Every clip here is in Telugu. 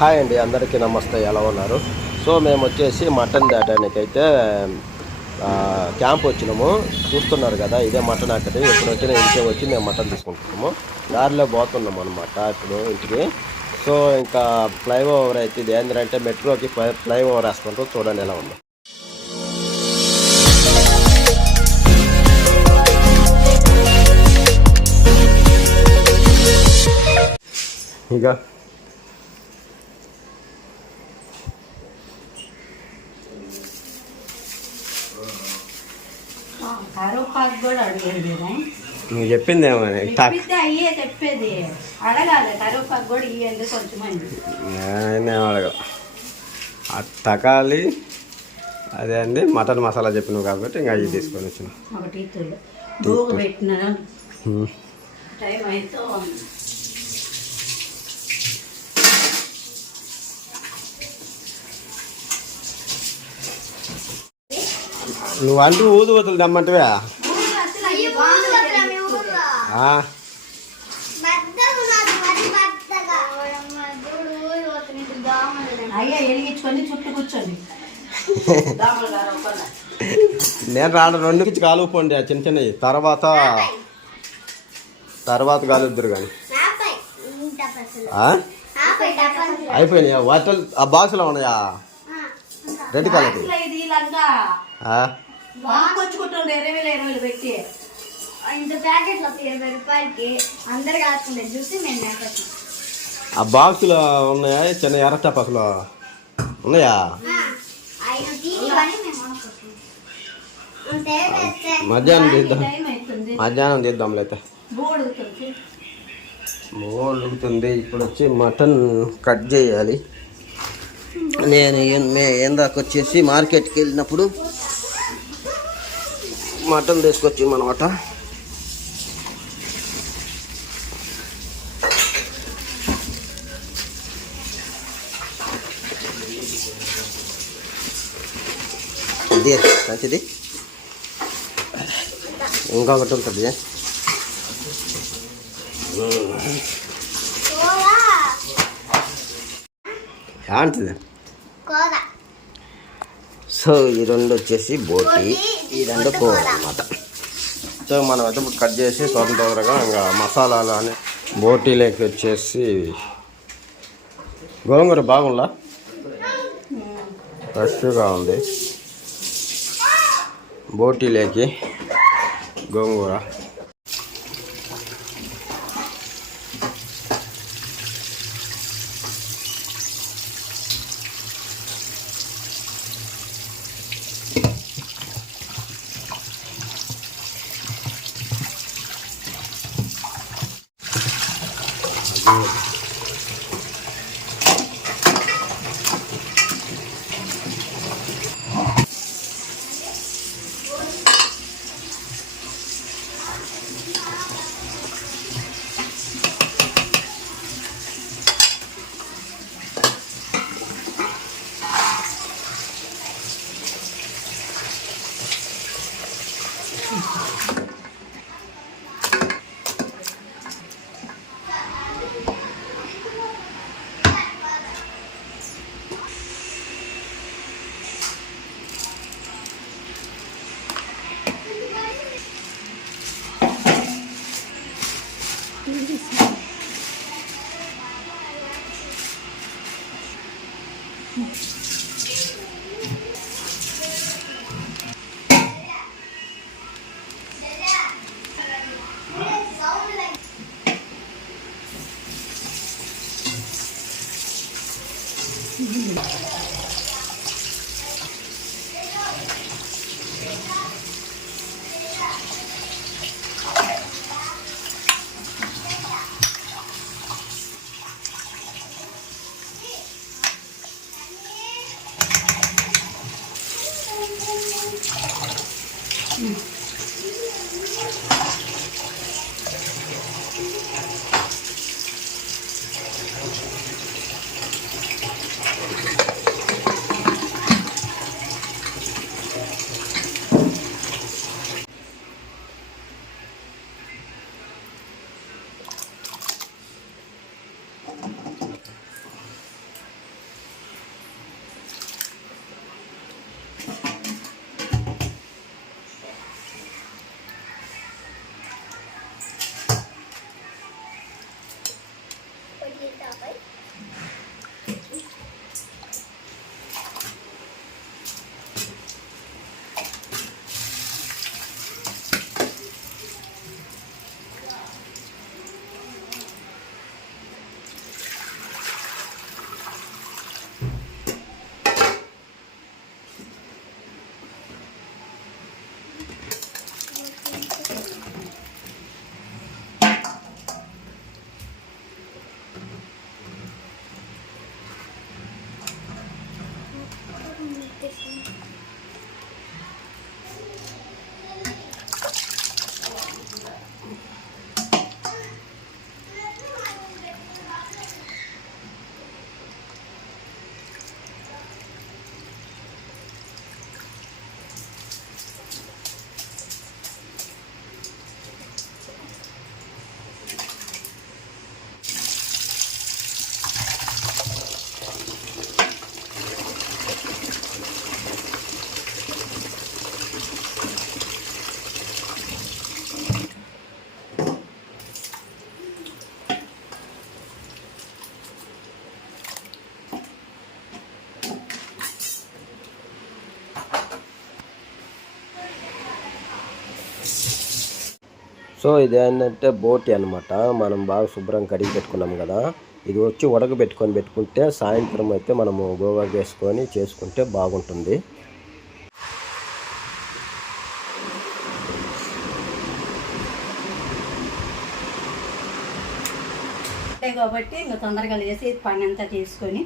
హాయ్ అండి, అందరికీ నమస్తే. ఎలా ఉన్నారు? సో మేము వచ్చేసి మటన్ తేటానికి అయితే క్యాంప్ వచ్చినాము. చూస్తున్నారు కదా, ఇదే మటన్ అక్కడి. ఇప్పుడు వచ్చిన ఇంటికి వచ్చి మేము మటన్ తీసుకుంటున్నాము. దారిలో పోతున్నాము అనమాట ఇప్పుడు ఇంటికి. సో ఇంకా ఫ్లైఓవర్ అయితే ఇది ఏంటంటే మెట్రోకి ఫ్లైఓవర్ వేసుకుంటూ చూడండి ఎలా ఉందో. ఇక నువ్వు చెప్పింది అయ్యే చెప్పేది అడగాలి. కరివేపాకు కూడా ఇవ్వండి కొంచెం అడగ తకాలి. అదే అండి మటన్ మసాలా చెప్పినావు కాబట్టి ఇంకా అవి తీసుకొని వచ్చిన పెట్టిన టైం అయితే నువ్వు అంటూ ఊదువతులు దమ్మంటవే. నేను రాను 2 కాలుపోండి ఆ చిన్న చిన్నవి, తర్వాత కాలుద్దరు కానీ అయిపోయినాయా? వాటర్ ఆ బాక్స్లో ఉన్నాయా? రెడ్ కలర్ పెట్టి ఇంత ప్యాకెట్ 20 రూపాయలకి అందరు కాకుండా చూసి మేము ఆ బాక్సులో ఉన్నాయా? చిన్న ఎర్ర టపాకులో ఉన్నాయా? మధ్యాహ్నం తీద్దాంలే అయితే. ఉడుకుతుంది. ఇప్పుడు వచ్చి మటన్ కట్ చేయాలి. నేను ఏందాక వచ్చేసి మార్కెట్కి వెళ్ళినప్పుడు మటన్ తీసుకొచ్చి అనమాట. ఇది మంచిది. ఇంకొకటి ఉంటుంది ఏంటిది. సో ఈ రెండు వచ్చేసి బోటి, ఈ రెండు కూర అన్నమాట. సో మనం అయితే కట్ చేసి తొందరగా ఇంకా మసాలాలు అని బోటీలోకి వచ్చేసి గోంగూర బాగుందా? ఫ్రెష్గా ఉంది. బోటీలోకి గోంగూర సో ఇదేంటంటే బోటి అనమాట. మనం బాగా శుభ్రం కడిగి పెట్టుకున్నాం కదా, ఇది వచ్చి పెట్టుకుంటే సాయంత్రం అయితే మనము గోగాకు వేసుకొని చేసుకుంటే బాగుంటుంది. కాబట్టి ఇంకా తొందరగా లేసి పని అంతా చేసుకొని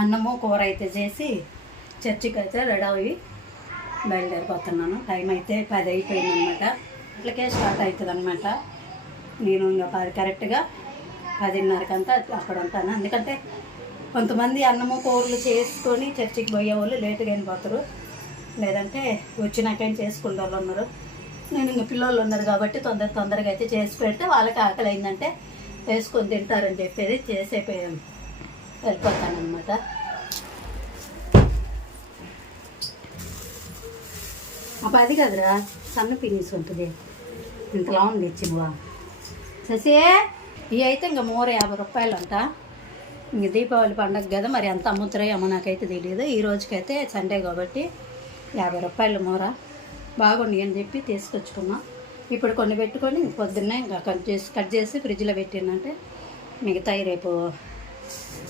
అన్నము కూర అయితే చేసి చర్చికి అయితే రెడీ అయ్యి బయలుదేరిపోతున్నాను. టైం అయితే 10 అయిపోయిందనమాట. ఇట్లకే స్టార్ట్ అవుతుంది అనమాట. నేను ఇంకా కరెక్ట్గా 10:30కంతా అక్కడ ఉంటాను. ఎందుకంటే కొంతమంది అన్నము కూరలు చేసుకొని చర్చికి పోయే వాళ్ళు లేటుగా వెళ్ళిపోతారు, లేదంటే వచ్చినాకైనా చేసుకునే వాళ్ళు ఉన్నారు. నేను ఇంక పిల్లలు ఉన్నారు కాబట్టి తొందరగా అయితే చేసి పెడితే వాళ్ళకి ఆకలి అయిందంటే వేసుకొని తింటారని చెప్పేది చేసే వెళ్ళిపోతానమాట. అప్పుడు అది కదరా సన్న పినీస్ ఉంటుంది, ఇంతలా ఉంది ఇచ్చినవా ససే. ఇవి అయితే ఇంకా 50 రూపాయలు అంట. ఇంక దీపావళి పండగ కదా, మరి ఎంత అమ్ముతారేమో నాకైతే తెలియదు. ఈ రోజుకైతే సండే కాబట్టి 50 రూపాయలు మూర బాగుండి అని చెప్పి తీసుకొచ్చుకున్నాం. ఇప్పుడు కొన్ని పెట్టుకొని పొద్దున్నే ఇంకా కట్ చేసి ఫ్రిడ్జ్లో పెట్టినంటే మిగతాయి రేపు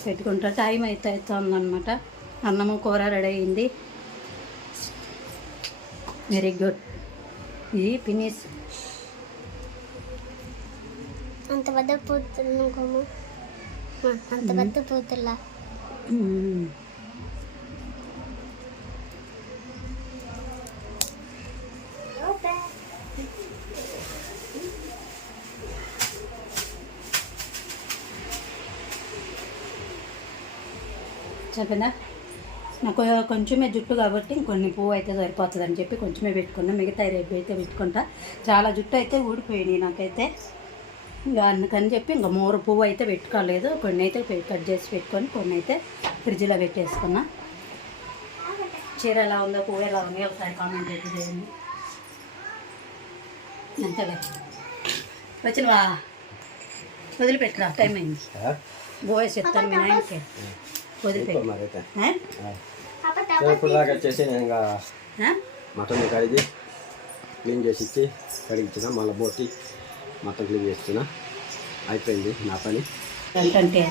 పెట్టుకుంటా. టైం అయితే అవుతుందన్నమాట. అన్నము కూర రెడీ అయింది. Very good. ఇది ఫినిష్. అంత పెద్ద పూతులు అంత పెద్ద పూతుల్లా చెప్పినా నాకు కొంచెమే జుట్టు కాబట్టి ఇంకొన్ని పువ్వు అయితే సరిపోతుంది అని చెప్పి కొంచెమే పెట్టుకున్నా. మిగతా రేపు అయితే పెట్టుకుంటా. చాలా జుట్టు అయితే ఊడిపోయినాయి నాకైతే. ఇంకా అందుకని చెప్పి ఇంకా 3 పువ్వు అయితే పెట్టుకోలేదు. కొన్ని అయితే కట్ చేసి పెట్టుకొని కొన్ని అయితే ఫ్రిడ్జ్లో పెట్టేసుకున్నా. చీర ఎలా ఉందో పువ్వు ఎలా ఉంది ఒకసారి కామెంట్ అయితే చేయండి. అంతేలే వచ్చినవా, వదిలిపెట్టరా, టైం అయింది. బోయస్ చెప్తాను మీ నాయనకి ఇప్పుడు దాకా వచ్చేసి నేను ఇంకా మటన్ కడిగి క్లీన్ చేసి ఇచ్చి కడిగించిన, మళ్ళీ బోటి మటన్ క్లీన్ చేసిన. అయిపోయింది నా పని. ఏంటంటే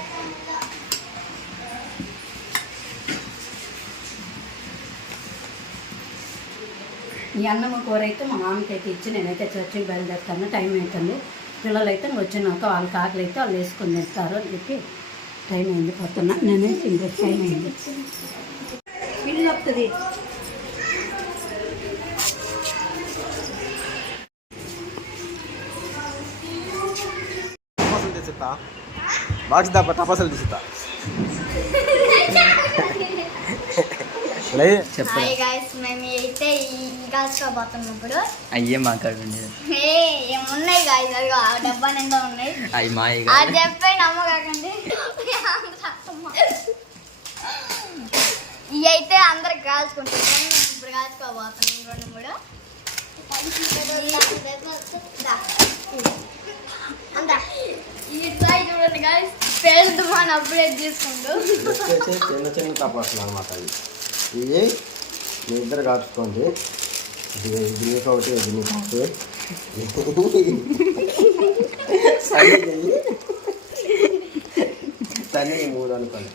ఈ అన్నము కూర అయితే మా మామకి అయితే ఇచ్చి నేనైతే చర్చికి బయలుదేరుతాను. టైం అవుతుంది. పిల్లలు అయితే వచ్చినాక వాళ్ళకి ఆకలి అయితే వాళ్ళు వేసుకొని తింటారు అని చెప్పి టైం అయింది. పోతున్నా నేను ఇంకా టైం అయింది. ఇల్లు చెప్తుంది బాక్స్ దాప తపస్సులు తీసుతా. మేము అయితే కాసుకోబోతున్నాం ఇప్పుడు. అయ్యే మాట్లాడండి. ఏమున్నాయి గాయస్, అదిగో ఆ డబ్బా నిండా ఉన్నాయి. అవి మాయ అది చెప్పే నమ్మకండి. ఇవి అయితే అందరికి కాల్చుకుంటాం. ఇప్పుడు కాల్చుకోబోతున్నాం 2-3. చూడండి గాయస్, పెద్ద మన అప్డేట్ చేసుకుంటూ చిన్న చిన్న తపస్సులు అనమాట. ఇవి మీ ఇద్దరు కాచుకోండి. దీనికి ఒకటి దీనికి ఒకటి తల్లి 3 అనుకోండి.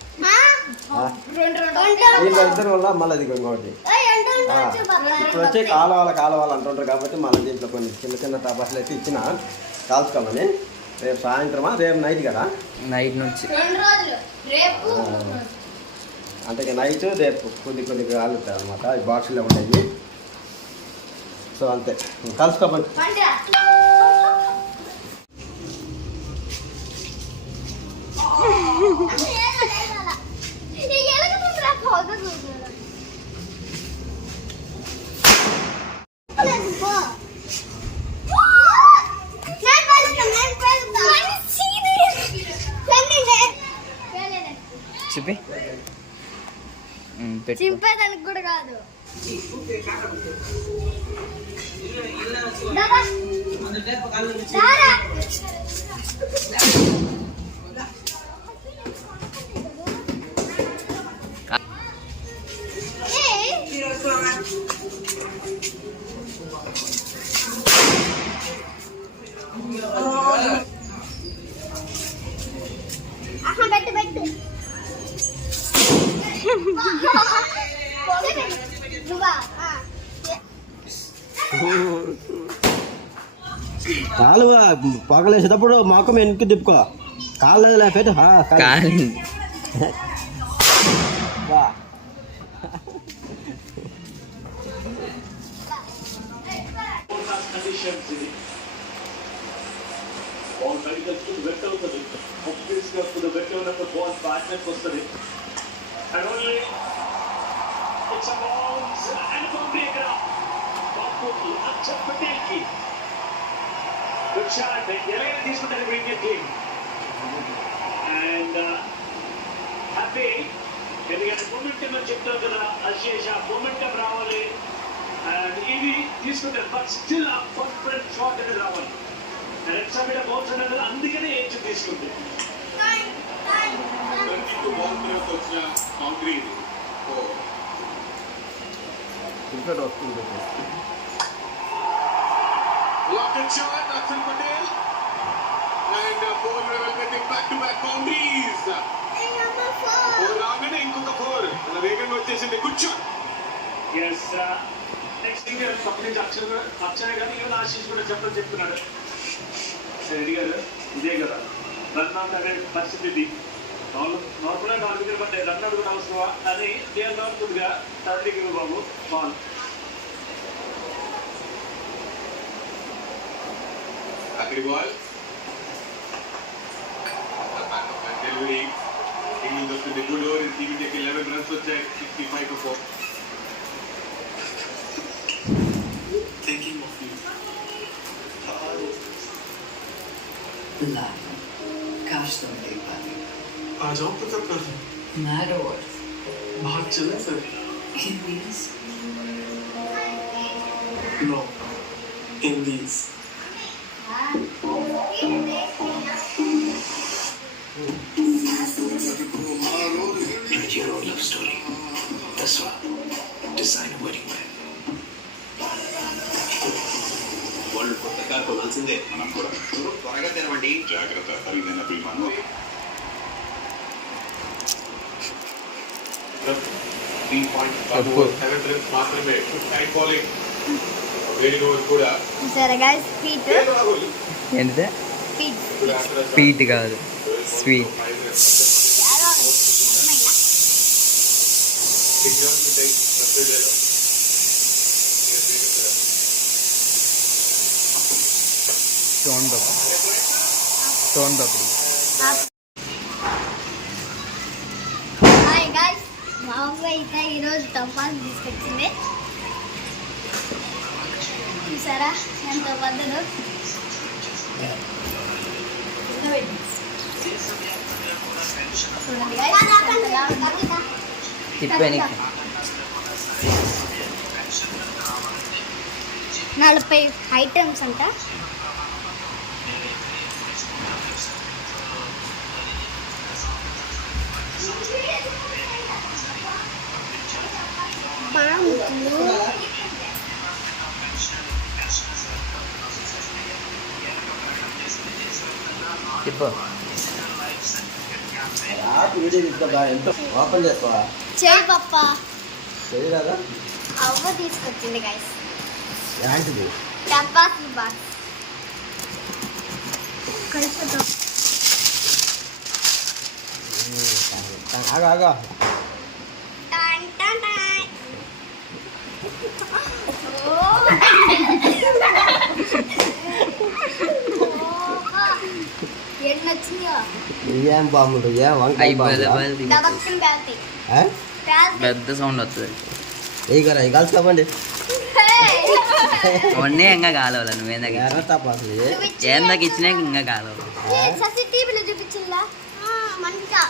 వీళ్ళ ఇద్దరు వల్ల మళ్ళీ అది ఇంకోటి. ఇప్పుడు వచ్చి కాలవాళ్ళు అంటుంటారు కాబట్టి మళ్ళీ దీంట్లో కొన్ని చిన్న చిన్న టపాసులు అయితే ఇచ్చిన కాల్చుకోమని. రేపు సాయంత్రమా రేపు నైట్ కదా? నైట్ నుంచి అంటే నైట్ రేపు కొద్ది కాలుతాయి అనమాట. ఈ బాక్సులో ఉండేవి. సో అంతే, కలుసుకోమని. చెప్పి చింపేదానికి కూడా కాదు. కాలు పొగలేసేటప్పుడు మొఖం వెనక్కి తిప్పుకో. కాళ్ళు లేకపోతే కానీ తీసుకుంటారు ఇండియన్ టీమ్ అండ్ హ్యాపీ. ఎందుకంటే మూమెంటం అని చెప్తారు కదా అశేష, మూమెంటం రావాలి అండ్ ఇది తీసుకుంటారు. బట్ స్టిల్ ఆ పర్ఫెక్ట్ షాట్ అనేది రావాలి. ఎక్స్ట్రా మీద బౌన్స్ అనేది కదా, అందుకనే ఏజ్ తీసుకుంటారు. Rocket shot, Akshar Patel. And four will getting back-to-back boundaries. Four రాగానే ఇంకొక ఫోర్ అలా వేగంగా వచ్చేసింది. Good shot. Yes next thing పక్క నుంచి అక్షరే కానీ ఈవెన్ ఆశీష్ కూడా చెప్తున్నాడు. రెడ్డి గారు ఇదే కదా రన్ అవుట్ అనే పరిస్థితి ఇది. నార్మల్గా 4 వికెట్లు పడ్డాయి, రన్ అవుట్ కూడా అవసరమా అని నేను నోడుతుందిగా తండ్రికి బాబు ball. Happy ball. Delivery. Taking up to the good over. His team take 11 runs. వచ్చాయి 65-4. Thinking of you. लाख काश तुम देख पाते. आ जाओ तो तब कर दो. Mad or what? बाहर चले sir. In these? No. In these. Write your own love story. That's why. Design a wedding wear. వాళ్ళు కొత్త కార్ కొనాల్సిందే. మనం కూడా త్వరగా తినవండి. జాగ్రత్త, ఖరీదైన భీమాను. 3.7 runs మాత్రమే. Tight bowling. వెరీ గుడ్ కూడా. సరే గైస్, స్పీడ్ ఏంటిదే? స్పీడ్ స్వీట్ కాదు, స్వీట్. స్టోన్ పప్పుడు. హాయ్ గైస్, మా అమ్మ అయితే ఈరోజు టపాస్ తీసుకొచ్చింది. చూసారా ఎంత పద్ధతి. చూడండి guys, తిప్పేనికి 40 ఐటమ్స్ అంట. తిప్పు. ఎంత ఓపెన్ చేసుకోవా? చేయి పప్ప. చేయరాదా? అవ్వ తీసుకొచ్చింది గైస్ ఏంటిది? టపాస్ బాక్స్. కలిసిపోతాం. ఆగా టన్ టన్ టన్. ఎన్ని వచ్చినాయో. ఏం బాంబులు, ఏం వంకాయ బాంబులు? డబక్కన్ బ్యాల్టీ. పెద్ద సౌండ్ వస్తుంది. ఈ కలుసుకోమండి. అవన్నీ ఇంకా కాలవాలి. నువ్వేందాక ఎర్ర టపాసులు ఏందాక ఇచ్చినాక ఇంకా కాలవాలి. టీవీలో చూపించిందా మంచిగా.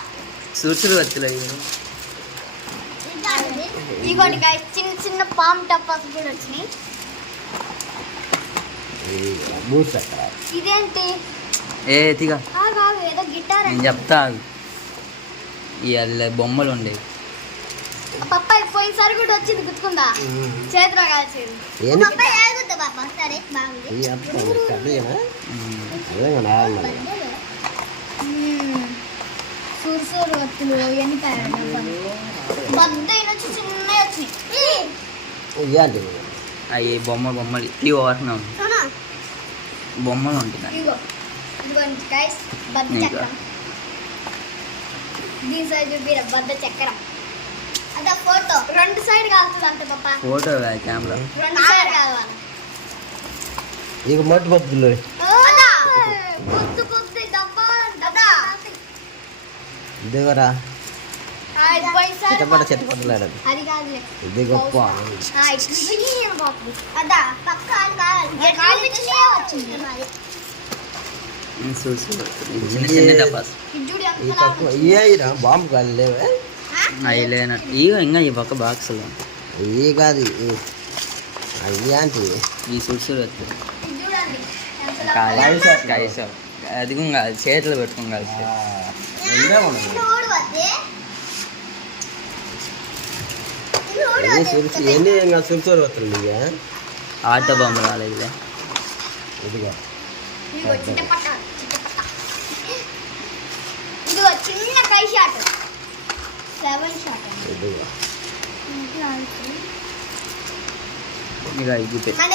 సూర్చులు వచ్చలేదు. ఇదిగోండి గైస్, చిన్న చిన్న పామ్ టపాస్ కూడా వచ్చినాయి. ఇదేంటి? ఏ తిగా కాదు, ఏదో గిటార్. నేను చెప్తా. ఇవాళ బొమ్మలు ఉండేవి. పప్పాయి పోయినసారి కూడా వచ్చింది, గుర్తుకుందా? చేతిలో కాల్చింది. పప్పాయి ఆగుద్దా పాప? సరే బాగుంది. సూర్సూరు వత్తులు ఎన్ని బద్దైన వచ్చి చిన్నవి వచ్చినాయి. ఇవ్వండి అవి బొమ్మలు ఇవి వాటినాం బొమ్మలు ఉంటున్నాయి. ఇదిగో ఇదిగోండి గైస్ బద్ద చక్రం. దీని సైడ్ చూపిరా బద్ద చక్రం. అదే ఫోటో 2 సైడ్ కాలుతుంది అంట పాప. ఫోటో కెమెరా 2 సైడ్ కావాలి. ఇక మట్టి బద్దులు పొద్దు పొద్దు డబ్బా డబ్బా ఇదిగోరా చిట్టపడ చిట్టపడలాడు అది కాదులే. ఇది గొప్ప అదా పక్క వచ్చింది మరి. సూర్చులు చిన్న చిన్న డబ్బాస్ ఇది చూడు ఎంత ఈ తక్కువ ఇయ్యిరా బాంబు కాదు లేవే అవి లేనట్టు ఇవి ఇంకా ఈ పక్క బాక్సులు ఇవి కాదు అవి అంటే ఈ సూర్చులు ఇది చూడండి ఎంత కాదు అది కూడా చేతులు పెట్టుకోగలి ఎన్ని సురుచూరు వస్తుంది ఇక ఆటో బొమ్మ రాలేదు ఇదిగా ఇదిగో చిన్న కై షాట్ 7 షాట్ ఇదిగా ఇక ఇది పెట్టు మన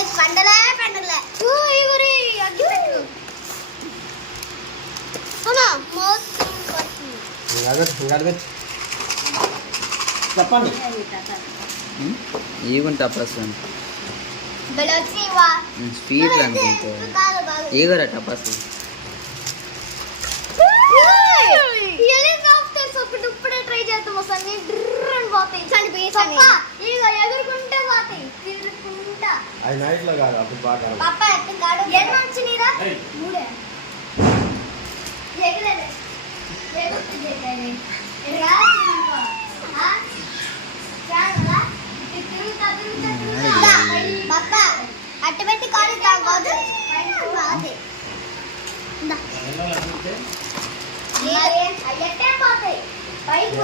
పండలే ఓ ఇగురి అగ్గిపెట్టు అన్నా మొత్తం పట్టు. చెప్పండి ఇవి కూడా టపాస్ బెలొచ్చివా స్వీట్లు అనుకుంటే ఈగరా టపాస్ ఇప్పుడే ట్రై చేద్దాం ఒకసారి డ్రన్ పోతాయి చనిపోయి ఎగురుకుంటే పోతాయి తిరుగుకుంటా అది నైట్లో కాదు అప్పుడు బాగా పాప ఎత్తుకాడు ఎన్ని వచ్చినాయిరా 3 ఎగరేలే ఎగురుతూ చేయాలి అట్టు పెట్టి కాలు తాగదు అయ్యట్టే పోతాయి పైకి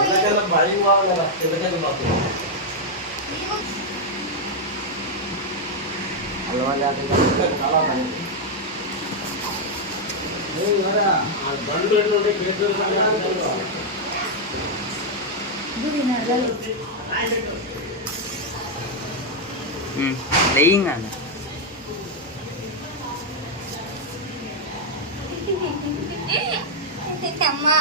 లేయింగా అమ్మా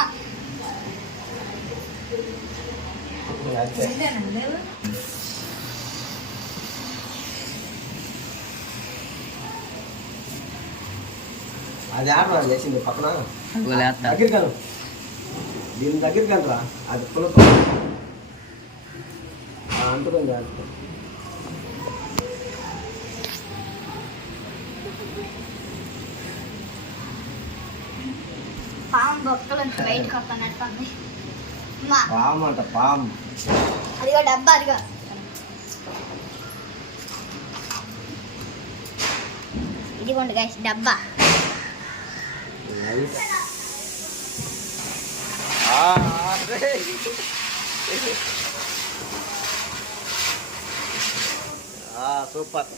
అది ఆడ చేసింది పక్కన లేస్తా దగ్గరికి వెళ్ళు దీని దగ్గరికి వెళ్ళరా అది పులక అంటుకుంది అంటుకో పాము బొక్కలు బయటకు వస్తున్నట్టు ఉంది అమ్మా పాము అంట పాము అదిగో డబ్బా అదిగో ఇదిగోండి గైస్ డబ్బా సూపర్